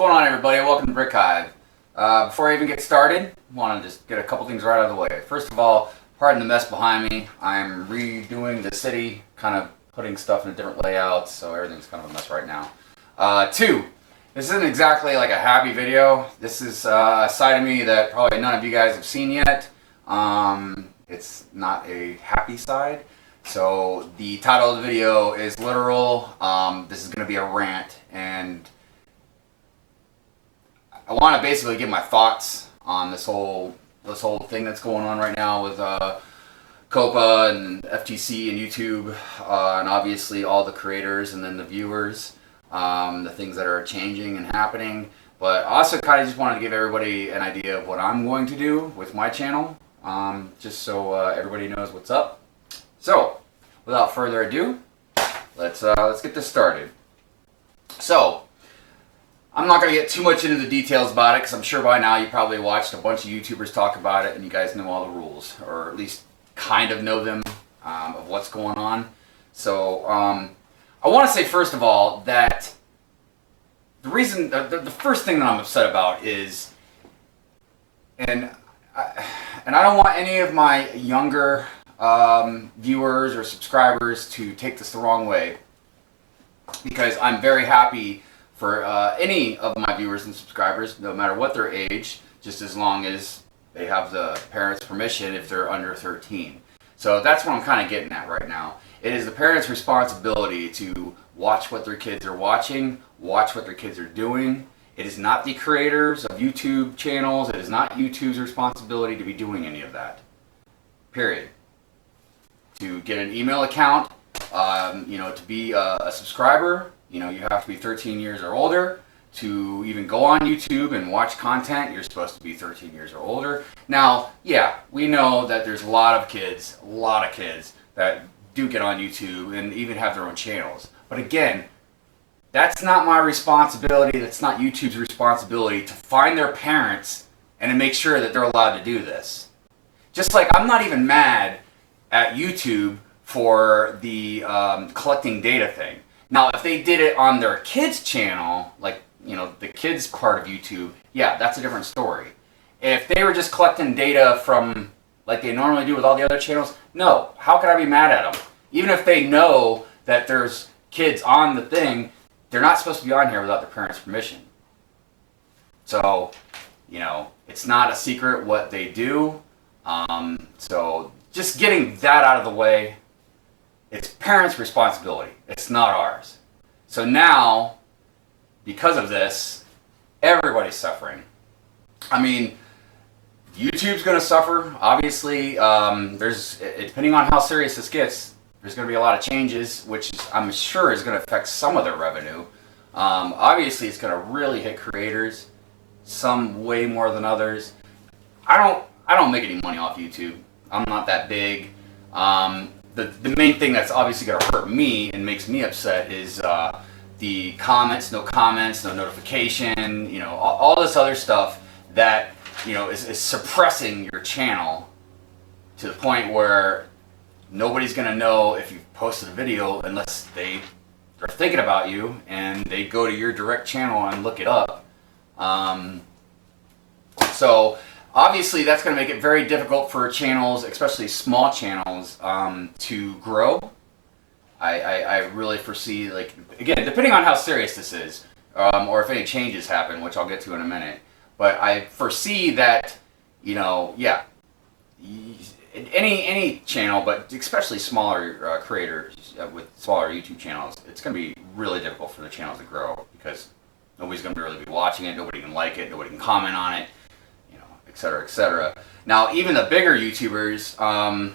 going on, everybody? Welcome to Brick Hive. Before I even get started, I want to just get a couple things right out of the way. First of all, pardon the mess behind me. I'm redoing the city, kind of putting stuff in a different layout, so everything's kind of a mess right now. Two, this isn't exactly like a happy video. This is a side of me that probably none of you guys have seen yet. It's not a happy side. So the title of the video is literal. This is going to be a rant, and I want to basically give my thoughts on this whole thing that's going on right now with COPPA and FTC and YouTube, and obviously all the creators and then the viewers, the things that are changing and happening. But I also kind of just wanted to give everybody an idea of what I'm going to do with my channel, just so everybody knows what's up. So, without further ado, let's get this started. So, I'm not going to get too much into the details about it, because I'm sure by now you probably watched a bunch of YouTubers talk about it and you guys know all the rules, or at least kind of know them, of what's going on. So, I want to say first of all that the reason, the first thing that I'm upset about is, and I don't want any of my younger viewers or subscribers to take this the wrong way, because I'm very happy for any of my viewers and subscribers, no matter what their age, just as long as they have the parents' permission if they're under 13. So that's what I'm kind of getting at right now. It is the parents' responsibility to watch what their kids are watching, watch what their kids are doing. It is not the creators of YouTube channels, it is not YouTube's responsibility to be doing any of that. Period. To get an email account, to be a subscriber, you have to be 13 years or older. To even go on YouTube and watch content, you're supposed to be 13 years or older. Now, yeah, we know that there's a lot of kids that do get on YouTube and even have their own channels. But again, that's not my responsibility, that's not YouTube's responsibility to find their parents and to make sure that they're allowed to do this. Just like I'm not even mad at YouTube for the collecting data thing. Now, if they did it on their kids' channel, like, the kids part of YouTube, yeah, that's a different story. If they were just collecting data from, like they normally do with all the other channels, no, how could I be mad at them? Even if they know that there's kids on the thing, they're not supposed to be on here without their parents' permission. So, it's not a secret what they do. So just getting that out of the way, it's parents' responsibility. It's not ours. So now, because of this, everybody's suffering. I mean, YouTube's going to suffer. Obviously, depending on how serious this gets, there's going to be a lot of changes, which I'm sure is going to affect some of their revenue. Obviously, it's going to really hit creators, some way more than others. I don't make any money off YouTube. I'm not that big. The main thing that's obviously going to hurt me and makes me upset is the comments, no notification, all this other stuff that, is suppressing your channel to the point where nobody's going to know if you've posted a video unless they are thinking about you and they go to your direct channel and look it up. So obviously that's going to make it very difficult for channels, especially small channels, to grow. I really foresee, like, again, depending on how serious this is, or if any changes happen, which I'll get to in a minute, but I foresee that, any channel, but especially smaller creators with smaller YouTube channels, it's going to be really difficult for the channels to grow, because nobody's going to really be watching it, nobody can like it, nobody can comment on it, etc., etc. Now, even the bigger YouTubers,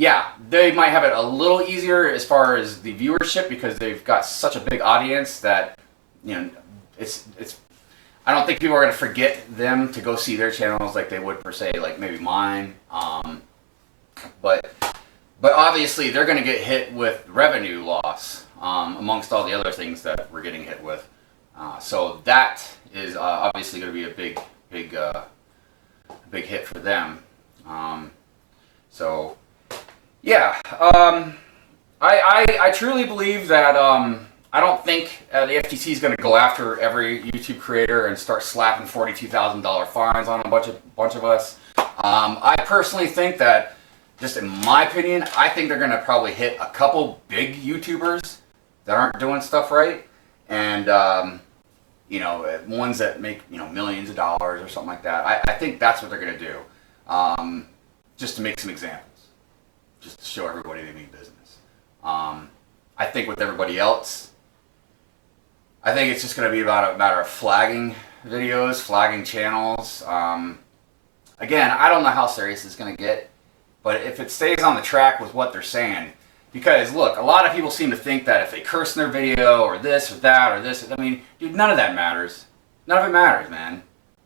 yeah, they might have it a little easier as far as the viewership, because they've got such a big audience that, it's. I don't think people are going to forget them to go see their channels like they would per se, like maybe mine. But obviously they're going to get hit with revenue loss, amongst all the other things that we're getting hit with. So that is obviously going to be a big hit for them. So yeah, I truly believe that I don't think the FTC is going to go after every YouTube creator and start slapping $42,000 fines on a bunch of us. I personally think that, just in my opinion, I think they're going to probably hit a couple big YouTubers that aren't doing stuff right, and ones that make millions of dollars or something like that. I think that's what they're going to do, just to make some examples, just to show everybody they mean business. I think with everybody else, I think it's just going to be about a matter of flagging videos, flagging channels. Again, I don't know how serious it's going to get, but if it stays on the track with what they're saying, because look, a lot of people seem to think that if they curse in their video or this or that or this, I mean, dude, none of that matters. None of it matters, man.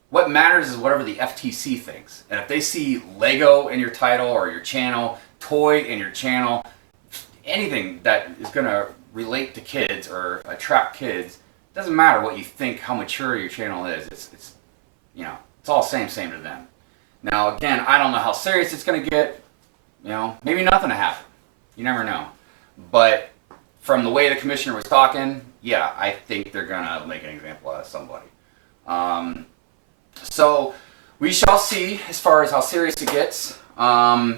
What matters is whatever the FTC thinks. And if they see Lego in your title or your channel, toy in your channel, anything that is going to relate to kids or attract kids, it doesn't matter what you think, how mature your channel is. It's all same to them. Now, again, I don't know how serious it's going to get. Maybe nothing will happen. You never know. But from the way the commissioner was talking, yeah, I think they're going to make an example out of somebody. So we shall see as far as how serious it gets. The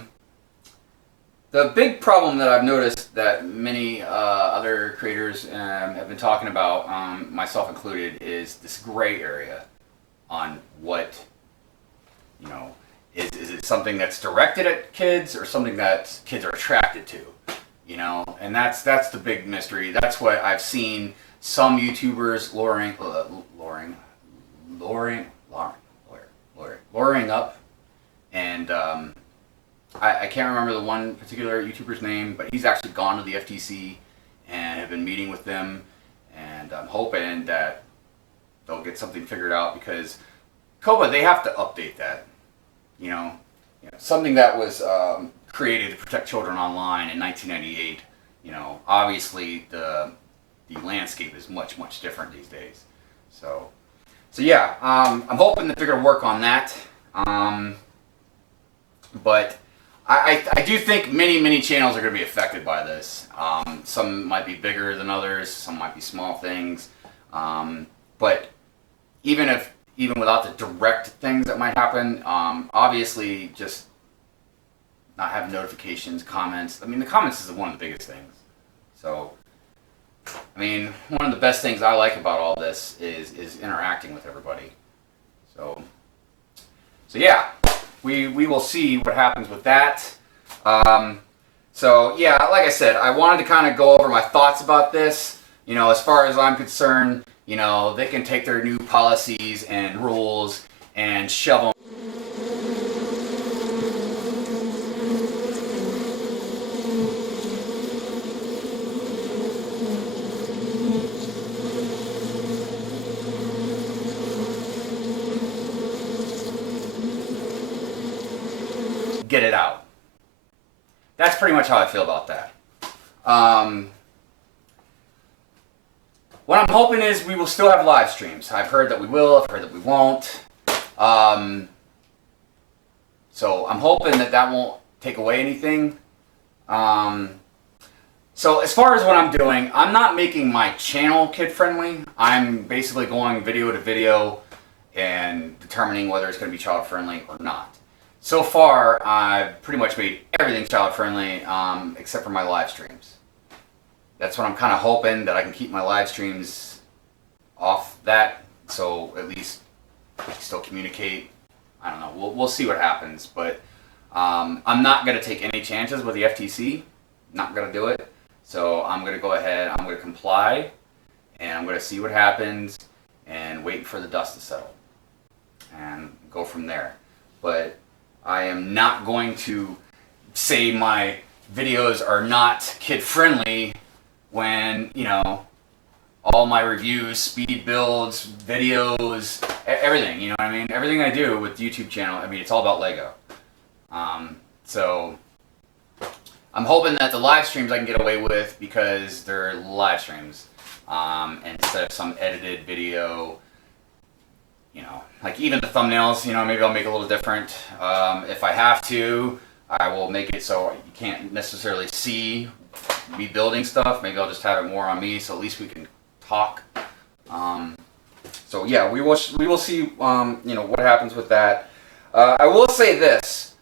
big problem that I've noticed that many other creators have been talking about, myself included, is this gray area on what, is it something that's directed at kids or something that kids are attracted to, and that's the big mystery. That's what I've seen some YouTubers luring up, and I can't remember the one particular YouTuber's name, but he's actually gone to the FTC and have been meeting with them, and I'm hoping that they'll get something figured out, because COPPA, they have to update that. Something that was created to protect children online in 1998. Obviously the landscape is much different these days. So yeah, I'm hoping that they're going to work on that. But I do think many channels are going to be affected by this. Some might be bigger than others. Some might be small things. But even without the direct things that might happen, obviously just not having notifications, comments. I mean, the comments is one of the biggest things. So, I mean, one of the best things I like about all this is interacting with everybody. So yeah, we will see what happens with that. So yeah, like I said, I wanted to kind of go over my thoughts about this. As far as I'm concerned, they can take their new policies and rules and shove them. Get it out. That's pretty much how I feel about that. What I'm hoping is we will still have live streams. I've heard that we will, I've heard that we won't. So I'm hoping that won't take away anything. So as far as what I'm doing, I'm not making my channel kid-friendly. I'm basically going video to video and determining whether it's going to be child-friendly or not. So far, I've pretty much made everything child-friendly, except for my live streams. That's what I'm kind of hoping, that I can keep my live streams off that, so at least we can still communicate. I don't know. We'll see what happens, but I'm not going to take any chances with the FTC. Not going to do it. So I'm going to go ahead, I'm going to comply, and I'm going to see what happens and wait for the dust to settle and go from there. But I am not going to say my videos are not kid-friendly when, all my reviews, speed builds, videos, everything, you know what I mean? Everything I do with the YouTube channel, it's all about Lego. So I'm hoping that the live streams I can get away with, because they're live streams, and instead of some edited video, like even the thumbnails, maybe I'll make it a little different. If I have to, I will make it so you can't necessarily see me building stuff. Maybe I'll just have it more on me, so at least we can talk. So yeah, we will see. You know, what happens with that. I will say this: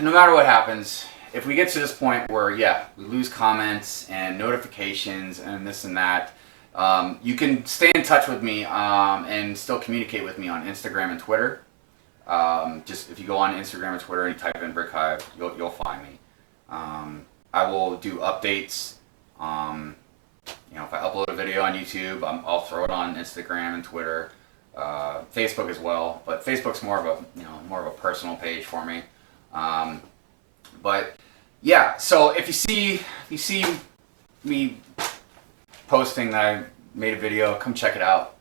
no matter what happens, if we get to this point where we lose comments and notifications and this and that, you can stay in touch with me and still communicate with me on Instagram and Twitter. Just if you go on Instagram and Twitter and you type in Brick Hive, you'll find me. I will do updates. You know, if I upload a video on YouTube, I'll throw it on Instagram and Twitter, Facebook as well. But Facebook's more of a personal page for me. But yeah, so if you see me posting that I made a video, come check it out.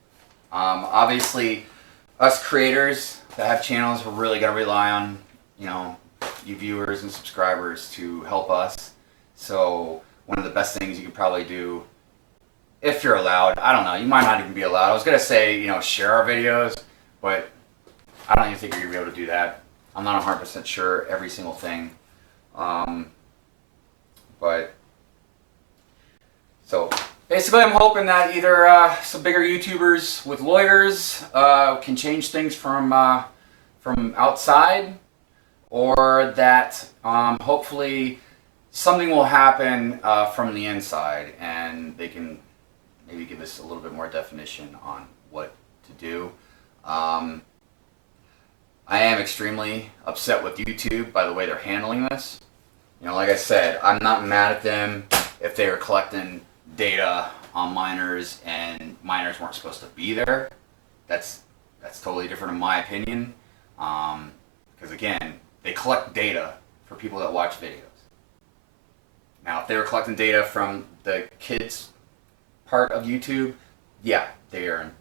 Obviously, us creators that have channels, we're really gonna rely on, you know, you viewers and subscribers to help us. So one of the best things you could probably do, if you're allowed, I don't know, you might not even be allowed. I was gonna say, you know, share our videos, but I don't even think you're gonna be able to do that. I'm not 100% sure every single thing. But so basically, I'm hoping that either some bigger YouTubers with lawyers can change things from outside, or that hopefully something will happen from the inside, and they can maybe give us a little bit more definition on what to do. I am extremely upset with YouTube by the way they're handling this. You know, like I said, I'm not mad at them if they were collecting data on minors and minors weren't supposed to be there. That's totally different in my opinion. Because again, they collect data for people that watch videos. Now, if they were collecting data from the kids part of YouTube, yeah, they are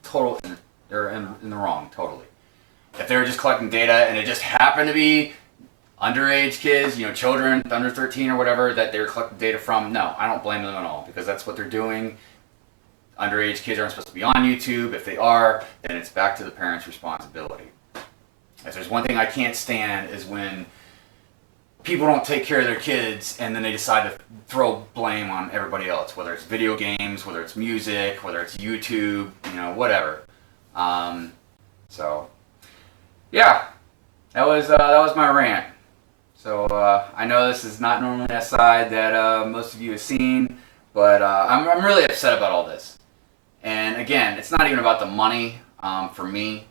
they're in the wrong totally. If they were just collecting data and it just happened to be underage kids, you know, children under 13 or whatever that they were collecting data from, no, I don't blame them at all, because that's what they're doing. Underage kids aren't supposed to be on YouTube. If they are, then it's back to the parents' responsibility. If there's one thing I can't stand is when people don't take care of their kids and then they decide to throw blame on everybody else, whether it's video games, whether it's music, whether it's YouTube, you know, whatever. So yeah, that was my rant. So I know this is not normally a side that most of you have seen, but I'm really upset about all this. And again, it's not even about the money for me.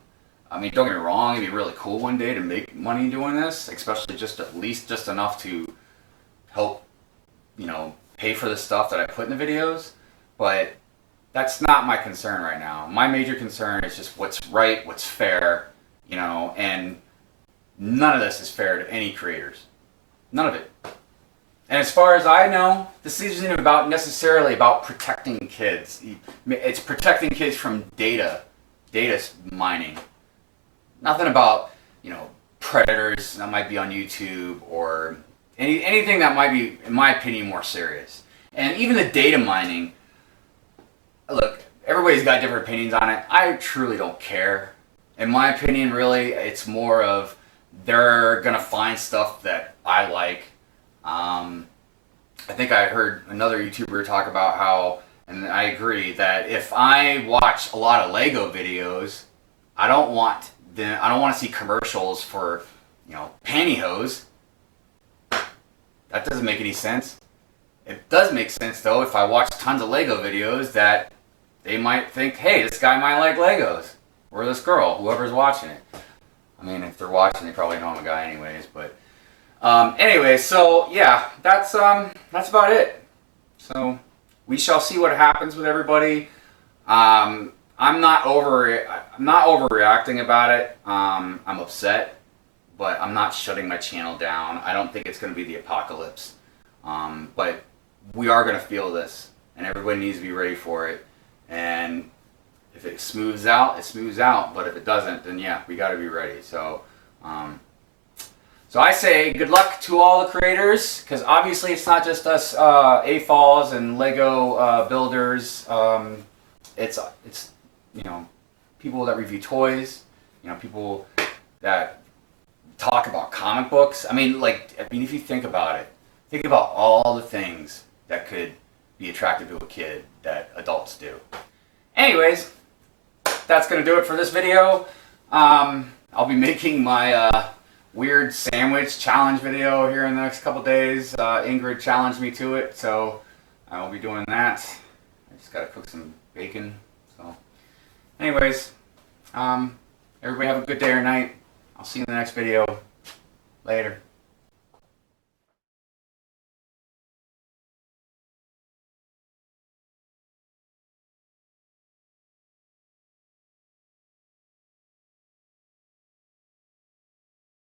I mean, don't get me wrong, it'd be really cool one day to make money doing this, especially at least just enough to help, you know, pay for the stuff that I put in the videos. But that's not my concern right now. My major concern is just what's right, what's fair, you know, and none of this is fair to any creators. None of it. And as far as I know, this isn't necessarily about protecting kids. It's protecting kids from data mining. Nothing about, you know, predators that might be on YouTube or anything that might be, in my opinion, more serious. And even the data mining, look, everybody's got different opinions on it. I truly don't care. In my opinion, really, it's more of they're gonna find stuff that I like. I think I heard another YouTuber talk about how, and I agree, that if I watch a lot of Lego videos, I don't want to see commercials for, you know, pantyhose. That doesn't make any sense. It does make sense though if I watch tons of Lego videos that they might think, hey, this guy might like Legos, or this girl, whoever's watching it. I mean, if they're watching, they probably know I'm a guy anyways. But anyway, so yeah, that's about it. So we shall see what happens with everybody. I'm not overreacting about it. I'm upset, but I'm not shutting my channel down. I don't think it's going to be the apocalypse, but we are going to feel this, and everybody needs to be ready for it. And if it smooths out, it smooths out. But if it doesn't, then yeah, we got to be ready. So, so I say good luck to all the creators, because obviously it's not just us AFOLs and Lego builders. It's you know, people that review toys. You know, people that talk about comic books. I mean, if you think about it, think about all the things that could be attractive to a kid that adults do. Anyways, that's going to do it for this video. I'll be making my weird sandwich challenge video here in the next couple days. Ingrid challenged me to it, so I will be doing that. I just got to cook some bacon. So, anyways, everybody have a good day or night. I'll see you in the next video. Later.